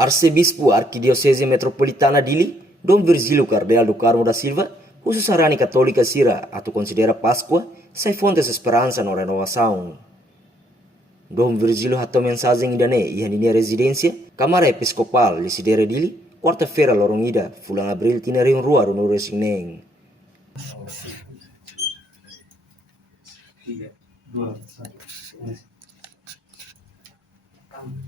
Arcebispo Arquidiocese Metropolitana Dili, Dom Virgílio Cardeal do Carmo da Silva, khusus Sarani Católica Sira atau considera Páscoa, sai fontes esperança na renovação. Dom Virgílio hatou mensagem idane e a residência, Câmara Episcopal Lisidere Dili, quarta-feira lorong ida, fulang Abril tinariung rua no resineng.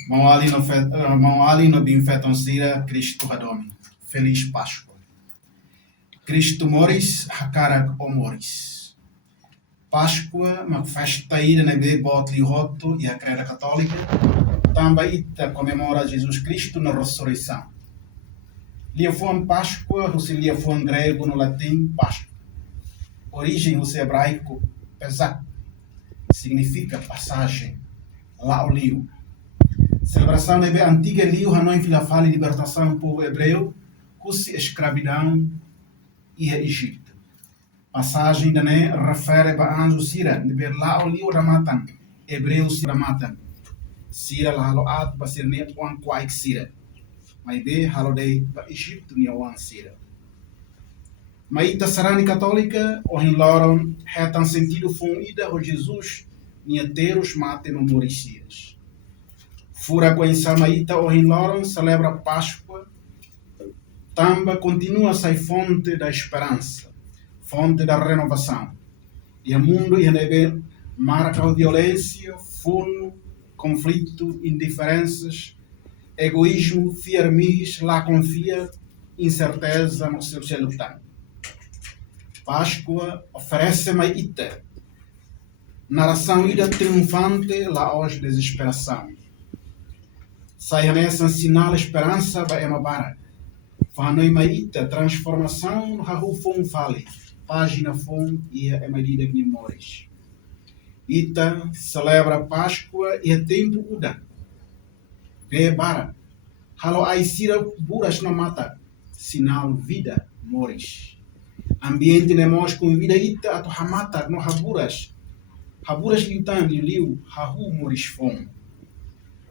Mau ali no binfeton sira Cristo Hadomi. Feliz Páscoa. Cristo moris, hakarak o moris. Páscoa, uma festa ida na botli roto e a creda católica, também ita comemora Jesus Cristo na ressurreição. Lia foi Páscoa, se lia foi grego no latim Páscoa. Origem o hebraico pesach, significa passagem, lá o liu. Celebração nebe antiga liu hanoi filafali libertação do povo hebreu, cusi escravidão e a Egito. Passagem da ne refere a anjo sira nebe lá o liu ramatan, hebreu sira matan. Sira la halo at basir ne wan kwaik sira. Mas be halo dei ba Egito ne wan sira. Maita sarani católica o hin loron hetan sentido fun ida o Jesus nieteros mate no moricias. Fura com essa maita o hin loron celebra Páscoa, tamba continua a ser fonte da esperança, fonte da renovação. E o mundo e nebe marca a violência, funo, conflito, indiferenças, egoísmo, fiermis, lá confia, incerteza no seu celutão. Páscoa oferece maita, narração ida triunfante, lá hoje desesperação. Saia nessa sinal esperança vai emabar. Fanoi maita transformação no hahu fon fale, página fon e a medida de memórias. Ita celebra Páscoa e é tempo uda. Ve bara, halo ai sira buras na mata, sinal vida moris. Ambiente nemos com vida ita atau hamata no haburas. Haburas liutan liu hahu moris fon.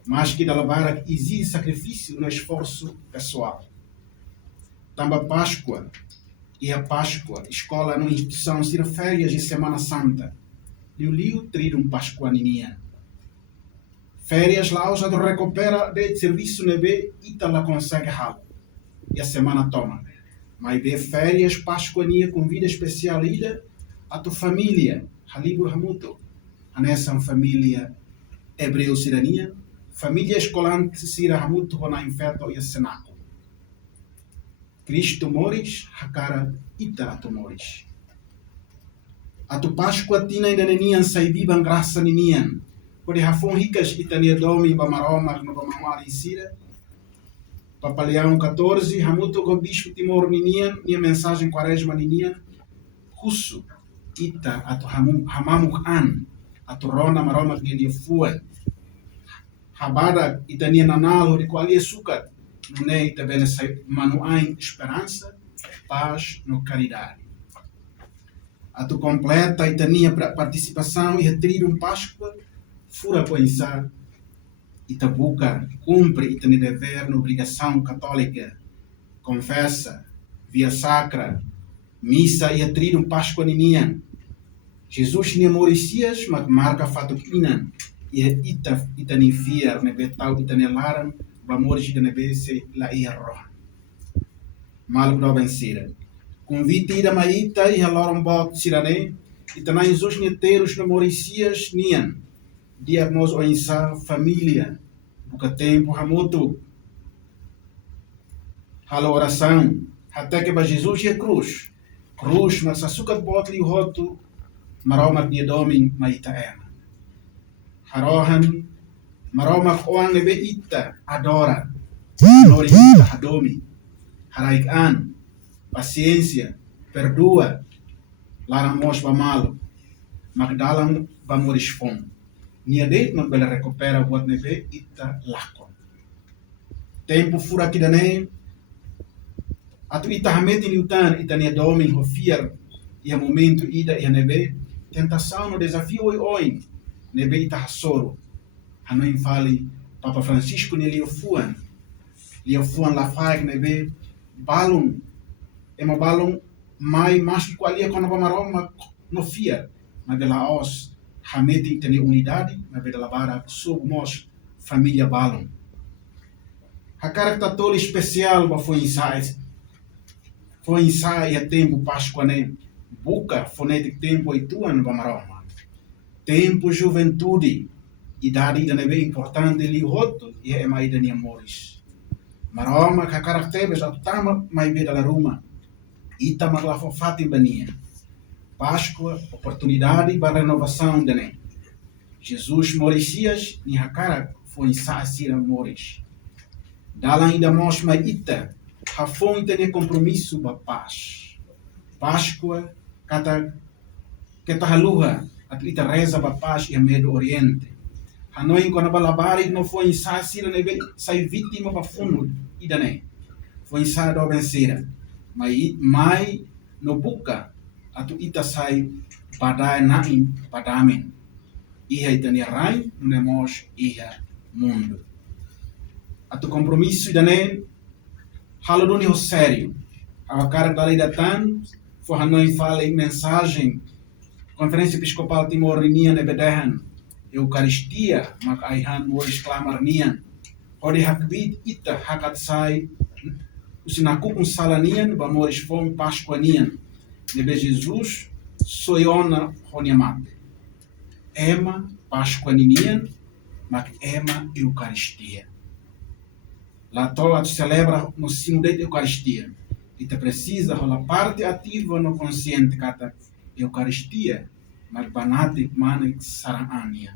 Mas que da labara exige sacrifício no esforço pessoal. Tamba Páscoa e a Páscoa, escola no instituição sira férias de Semana Santa. Liu tridum Páscoa ninia. Férias lá já recupera de serviço nebe ita la consegue hal. E a semana toma. Mas be férias Páscoa nia com vida especial ida a tua família, halibur hamuto. A nessa família hebreu sirania. Família escolante sira hamuto na infeto e senaco. Cristo moris, hakara ita atu moris. Atu Páscoa tina ainda nenian sai vivan graça nenian. Kode hafon ricas itania domi bamaroma no bamamari sira. Papa Leão 14, hamuto com bispo Timor nenian, minha mensagem quaresma nenian. Kusu ita atu hamamuk an, atu rona maroma que dia fuan. Habada itania nanalo de qual sukat, no ne ita bene manuain esperança, paz no caridade. Atu completa itania participação e retiro Páscoa, fura pensar, itabuca, cumpre itania dever na obrigação católica, confessa, via sacra, missa e retiro Páscoa ninian. Jesus tinha moricias, mas marca fato kinan. E itani fiar ne betau itani laran bamores de nebese la erro. Mal groben sira. Convite ida maita e haloram bot sirane itana Jesus neteiros no moricias nian. Diagnos o insa família. Buca tempo hamuto. Halo oração. Até que ba Jesus e cruz. Cruz mas asukat bot li hotu maromat ni domin maita ema. Harohan, maromak oang nebe ita, adora, nori ita hadomi, haraikan, paciência, perdoa, laramos bamalo, magdalam bamoris fom. Nia deit not bela recupera buat nebe ita lako. Tempo fura kidane, atu ita hameti niutan ita nia domi hofiar, ia momento ida ia nebe, tentação no desafio oi. Nebe ita hasoro. Hanoi fali Papa Francisco nele fuan. Lia fuan la faik nebe balon ema balon mai mas qualia quando pamaroma no fia na bela os hameti tene unidade na bela bara submos família balon. A caracta tolo especial ba foi insai a tempo Páscoa ne buca fonetic tempo ituan pamaroma. Tempo juventude idade da nebe importante li hoto e é mais de amores. Maroma ka karakteres atama mai beda la ruma. Ita marla fofati bania. Páscoa, oportunidade para renovação de nem. Jesus moricias ni hakara foi insasira mores. Dala ainda mos mai ita ha fonte de compromisso ba paz. Páscoa kata haluha at ita reza ba paz e Medio Oriente. Hanoi quando balabari não foi insasira nebe sai vítima ba fundo idane. Foi insado vencera. Mai no buka atu ita sai badai naim padamen. Iha itania rai nemos iha mundo. Atu compromisso idane halodoni ho sério. A cara da lei da tan foi Hanoi fala em mensagem Conferência Episcopal Timor Nian e Bedehan Eucaristia mak aihan moris klamar nian. Ode hakbit ita hakat sai usinaku com salanian ba moris fom Páscoa nian. Nebe Jesus soiona honiamate. Ema Páscoa ninian mak ema Eucaristia. La toa celebra no sino de Eucaristia. Ita precisa rola parte ativa no consciente kata Eucaristia mak banati manik sarania.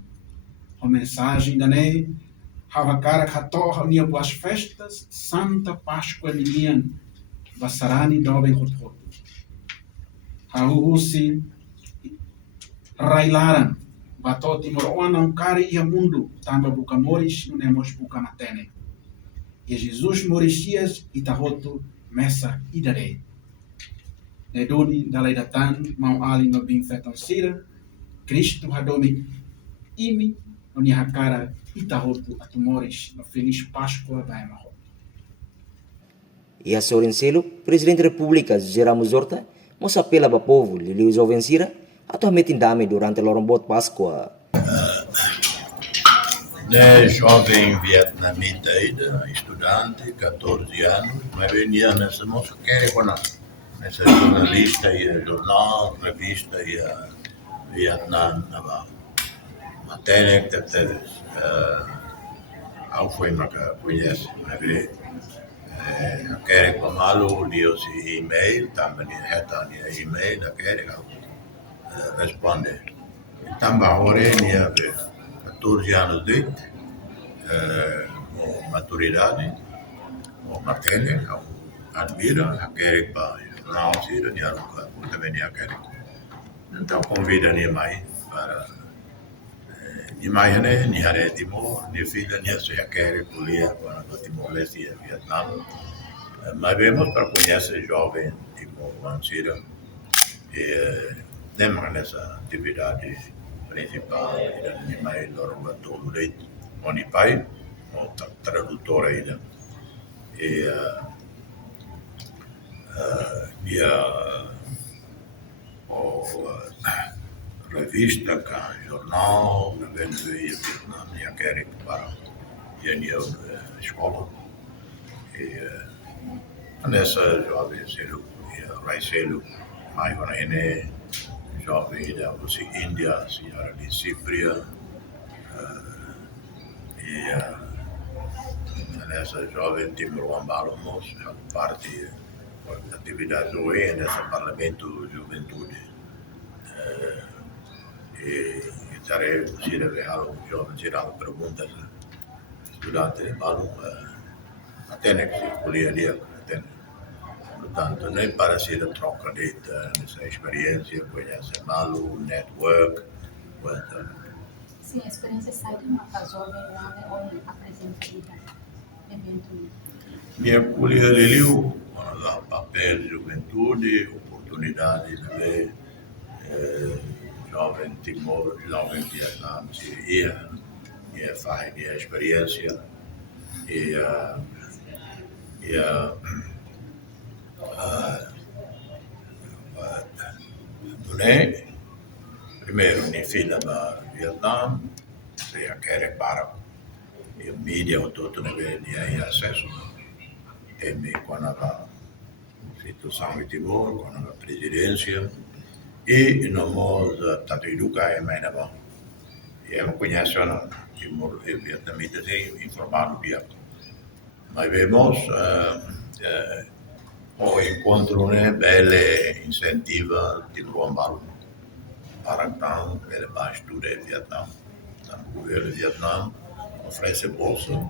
A mensagem da nei hava cara katorra unia boas festas Santa Páscoa ninian basarani dobe hot. Hauhusi railaran batoti moroana kari ia mundo tamba buka moris nemos buka matene. E Jesus morisias itahoto messa idare. Nedoni dalai datan mau ali no bing feton sira Cristo hadomi imi oni hakara itahoto atumoris no feliz Páscoa vai maho. E a Sorenselo, Presidente da República José Ramos Horta, mos apela para o povo liliu jovem sira atau metindame durante lorombot Páscoa. É jovem vietnamita ainda, estudante, 14 anos, mas venia nessa moça nessa jornalista e a jornal, revista e a Vietnam, na matéria que teve, ao foi uma conhece, mas quer com malo, dio se e-mail, também reta e-mail, da quer responde. Também agora nia 14 anos de maturidade, ou matéria, admira, a quer para não ser nia nunca, também nia quer. Então convida nia mais para imagine nia re Timor, nia filha nia se quer polia para Timor-Leste e Vietnam. Mas vemos para conhecer jovem Timor Lancira e lembra nessa atividade principal da mai lorba todo leite oni pai o tradutor ainda e o revista cá jornal na Venezuela Vietnã quer para a escola e nessa jovem selo vai selo mais uma jovem da Índia, senhora de Cipria, e nessa jovem Timor Ambalomos, parte da atividade hoje nesse Parlamento Juventude. E estarei possível ver um jovem tirar perguntas, estudante de Balum, até que se polia ali, portanto, nem para ser a troca dessa experiência, conhecer Malu, network, Sim, a experiência sai de uma jovem onde apresenta evento. Minha colher liliu, papel de juventude, oportunidade de ver jovem Timor, jovem Vietnã, e faz minha experiência e E não é primeiro nem fila da Vietnam, se a quer para e o mídia o todo não vê nem aí acesso tem quando a situação de Timor, quando a presidência e nós tanto educar é mais bom e eu conheço não Timor e vietnamita tem informado bem mas vemos o encontro né belle incentiva de Luambalo para então ele vai estudar Vietnam o governo do Vietnam oferece bolsa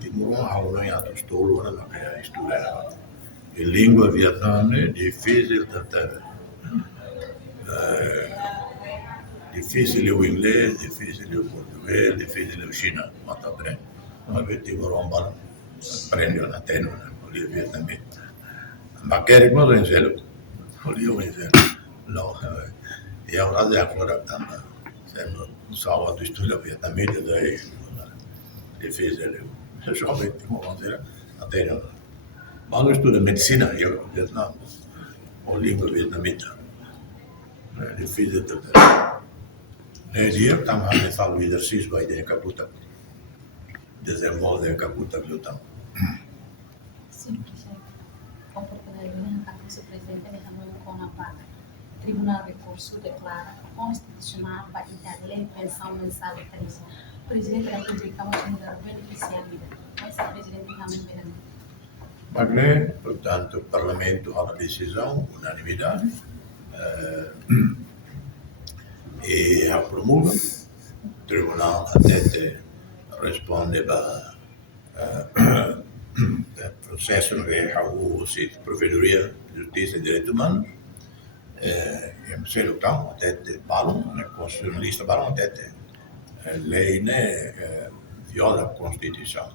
Timor uma aula em atos tolo né para estudar e língua vietnamita é difícil de ter difícil o inglês, difícil o português, difícil o china, mas aprende. Mas eu tive romano, aprendeu na tena, olha vietnamita. Mas quer que eu ensino, olha eu ensino. Não, e agora já agora também, sendo salvo do estudo vietnamita daí, difícil. Eu jovem, como vamos dizer, na tena. Mas eu estudo medicina, eu Vietnam, ou língua vietnamita. É difícil de ter. Nesse dia, estamos a fazer o exercício aí de Caputa. Desenvolve a Caputa que eu estamos. Sim, oportunidade de vice-presidente de Hanoi com a PAC. Tribunal de Recurso declara constitucional para a lei de pensão mensal de crise. O presidente da República vai beneficiar a vida. Vice-presidente também Mas, portanto, o Parlamento ha uma decisão, unanimidade, e a promulga. O Tribunal até responde para processo no que o Provedoria de Justiça e Direitos Humanos. Em seu então, até falam, constitucionalista falam até lei viola a Constituição.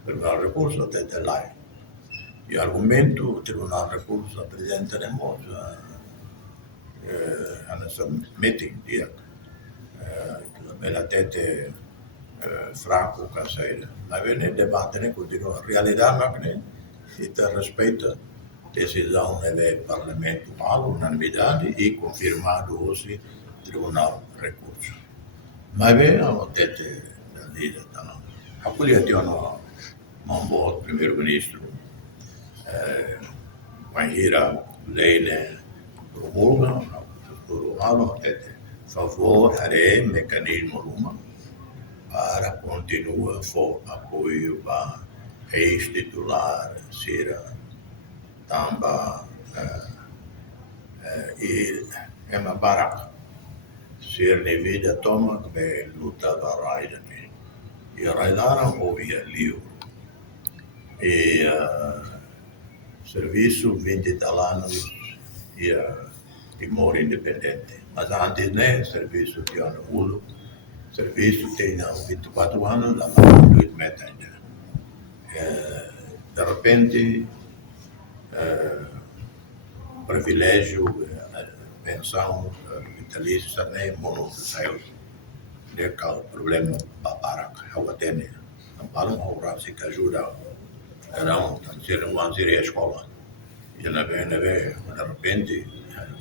O Tribunal de Recurso até lá. E argumento, o Tribunal de Recurso apresentaremos a nossa meeting dia. Ela até fraco com a saída. Mas vem debate, né, continua. A realidade, mas né, respeita decisão do Parlamento à unanimidade e confirmado hoje Tribunal de Recurso. Mas vem até da lida, tá? A política não mandou o primeiro-ministro vai ir a lei né promulga por até favor haré mecanismo uma para continuar for apoio para ex-titular Cira Tamba e é uma barraca ser de vida toma que luta para raida e raidaram ou ia livro e serviço 20 tal anos e Timor independente mas antes né serviço de ano 1 serviço tem 24 anos da mão do meta de repente privilégio pensão vitalícia nem mono saiu de qual problema para a tem não falam ao se que ajuda eram ser uma série escola e na vez de repente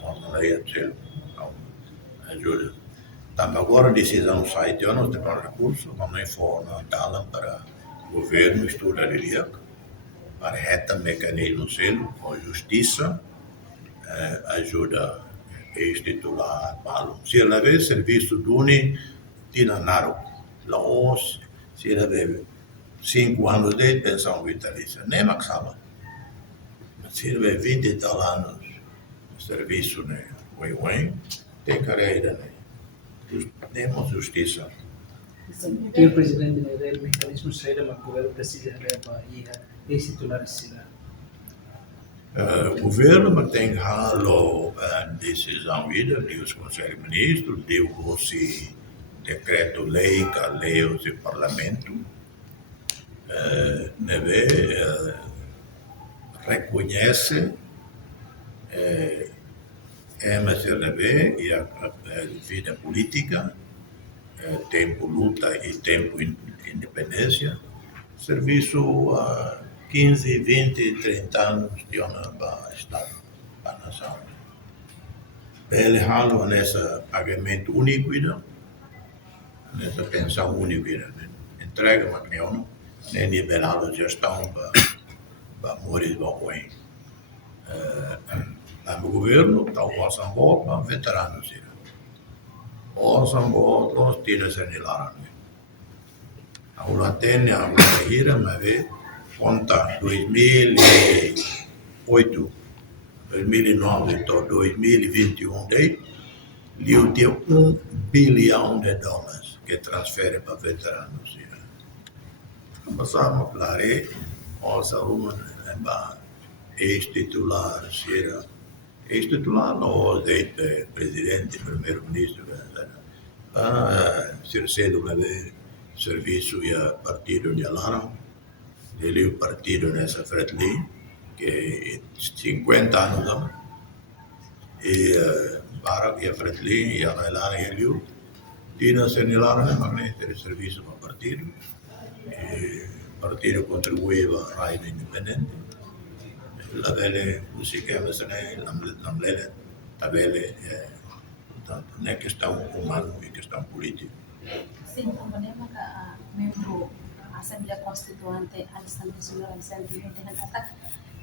não ia ser ajuda também agora decisão sai de ano de recurso vamos informar para o governo estudar ele para reta mecanismo selo com justiça ajuda ex-titular para se ela vê serviço duni tina naro laos se ela vê 5 anos de pensão vitalícia, nem maxava. Se ele 20 e tal anos de serviço, né? Tem carreira, né? Temos justiça. Tem o presidente do mecanismo saída, mas o governo precisa levar e titular cidade. O governo tem a decisão vida dos conselhos de ministros, deu esse decreto-lei que a lei do parlamento reconhece MSLB e a vida política, tempo luta e tempo independência, serviço 15, 20, 30 anos de para Estado, para a nação. Ele halo nessa pagamento único, nessa pensão única, entrega uma criança, nem liberado gestão para morir bem. O governo está o Sambó para veteranos. O Sambó, nós tira se nilaran. A Ulatene, a Ulahira, mas conta 2008, 2009 até 2021, Liu tem $1 bilhão que transfere para veteranos. Passamos para aí, nós arrumamos ex-titular, ex-titular, não, presidente, primeiro-ministro, Circedo, serviço e partido de Alarão, ele o partido nessa frente, que 50 anos, e para que a frente, e a Alarão, ele tinha senilaram, mas ter serviço para o partido, e o partido contribuiu a raio independente, la vele música, mas não lele, a vele, portanto, não é questão humana, é questão política. Sim, como lembra que membro da Assembleia Constituinte Alexandre Junior Alexandre tem kata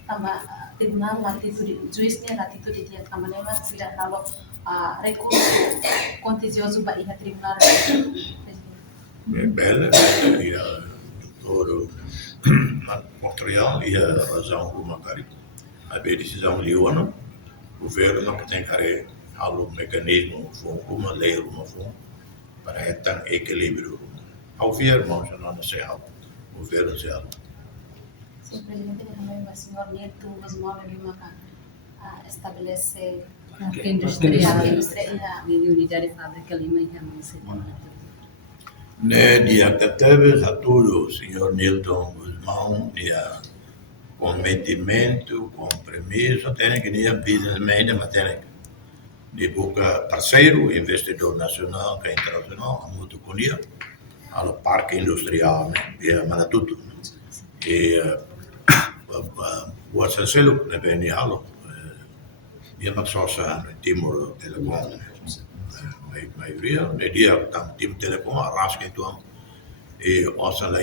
tambah tribunal latitude juiznya latitude dia kama lembra tidak kalau recurso contencioso ba iha tribunal Bella, e a doutor Montreal e a razão uma cari. A decisão liona, o governo que tem que halo mecanismo, uma lei, uma forma para ter equilíbrio. Ao ver, irmãos, não se há, o governo se há. Sim, presidente, o senhor Neto, os móveis estabelece Okay. indústria e unidade de fábrica Lima e municipal. Ne dia que teve a tudo, o senhor Nilton Guzmão, dia comprometimento, compromisso, tem que ir businessman, mas tem de buscar parceiro, investidor nacional, que é internacional, a muito conia, ao parque industrial, né, e a tudo. E o acesselo que vem halo, e a só Timor Telecom, maioria, no dia que Timor Telecom, arrasca então, e ouça lá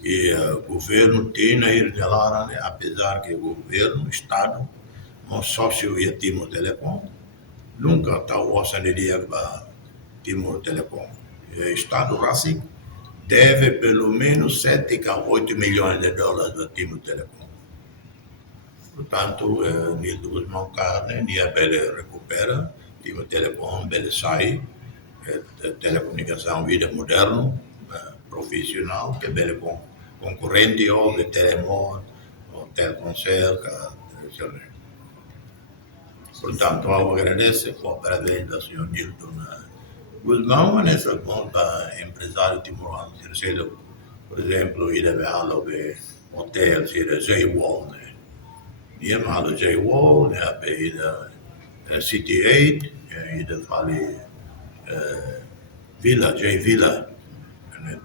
e o governo tem a ir de lá, né, apesar que o governo, Estado, um sócio e Timor Telecom, nunca está ouça de dia para Timor Telecom. O Estado Racing deve pelo menos 7 a 8 milhões de dólares a Timor Telecom. Portanto, Nildo Guzmão Carne, dia ele recupera, Timor Telecom, ele sai, telecomunicação vida moderno, profissional, que ele concorrente ao Telemor, ao Telconcel, portanto, eu agradeço por parabéns ao senhor Nildo Guzmão, nessa conta empresário timorano, por exemplo, ele deve falar sobre hotel, J-Wall, né? E ele fala J-Wall, né? City 8, ele fala Villa, J-Villa,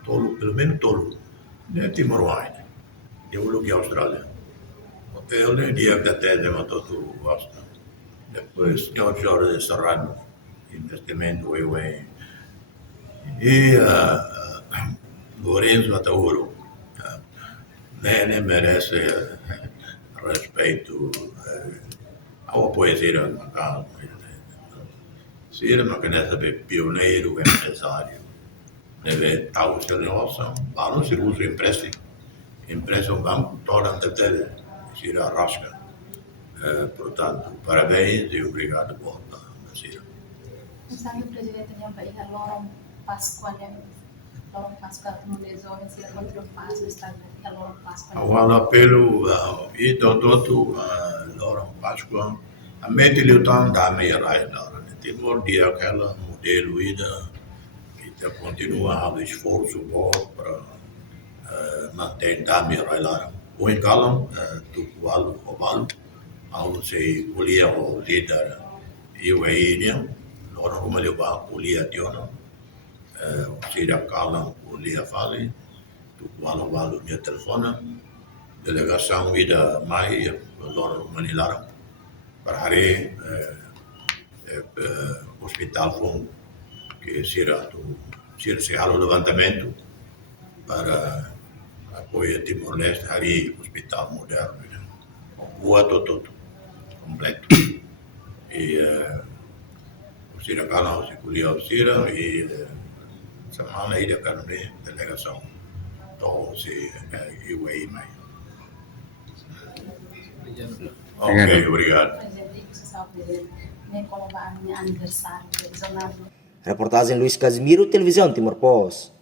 tolo, pelo menos tolo, né? Timor-Leste, eu vou aqui à Austrália. Hotel, né? Dia que até levantou tudo, gosta. Depois, senhor Jorge Serrano, investimento, e Lourenço Atauro, né, merece respeito ao poesia do Macau. Se ele não quer saber pioneiro, empresário, deve estar o seu negócio, não se usa empréstimo banco, toda a tele, se ele arrasca. Portanto, parabéns e obrigado por nascer. Sabe, presidente, yang baik lorong Pascua yang lorong Pascua kemudian zona sila kontrol pas estado lorong Pascua. Ao apelo e todo lorong Pascua, a mete ele tá da meia raia da, tem dia aquela modelo ida que continua a esforço para manter da meia raia lá. O encalam do qual o valo ao se polia o líder e o aí orang rumah lebar kuliah tiona, sida kalang kuliah fali, tu walau-walau dia telefona, delegação ida mai lor Manilarang para hari hospital fom que sira se halo levantamento para apoio Timor-Leste hari hospital moderno buat todo completo e sira kana se kuliah sira e semana ida kan delegação to se iway mai. Ok, obrigado. Presidente, você sabe dele, nem como vai aniversário, Reportagem Luiz Casimiro, Televisão Timor Post.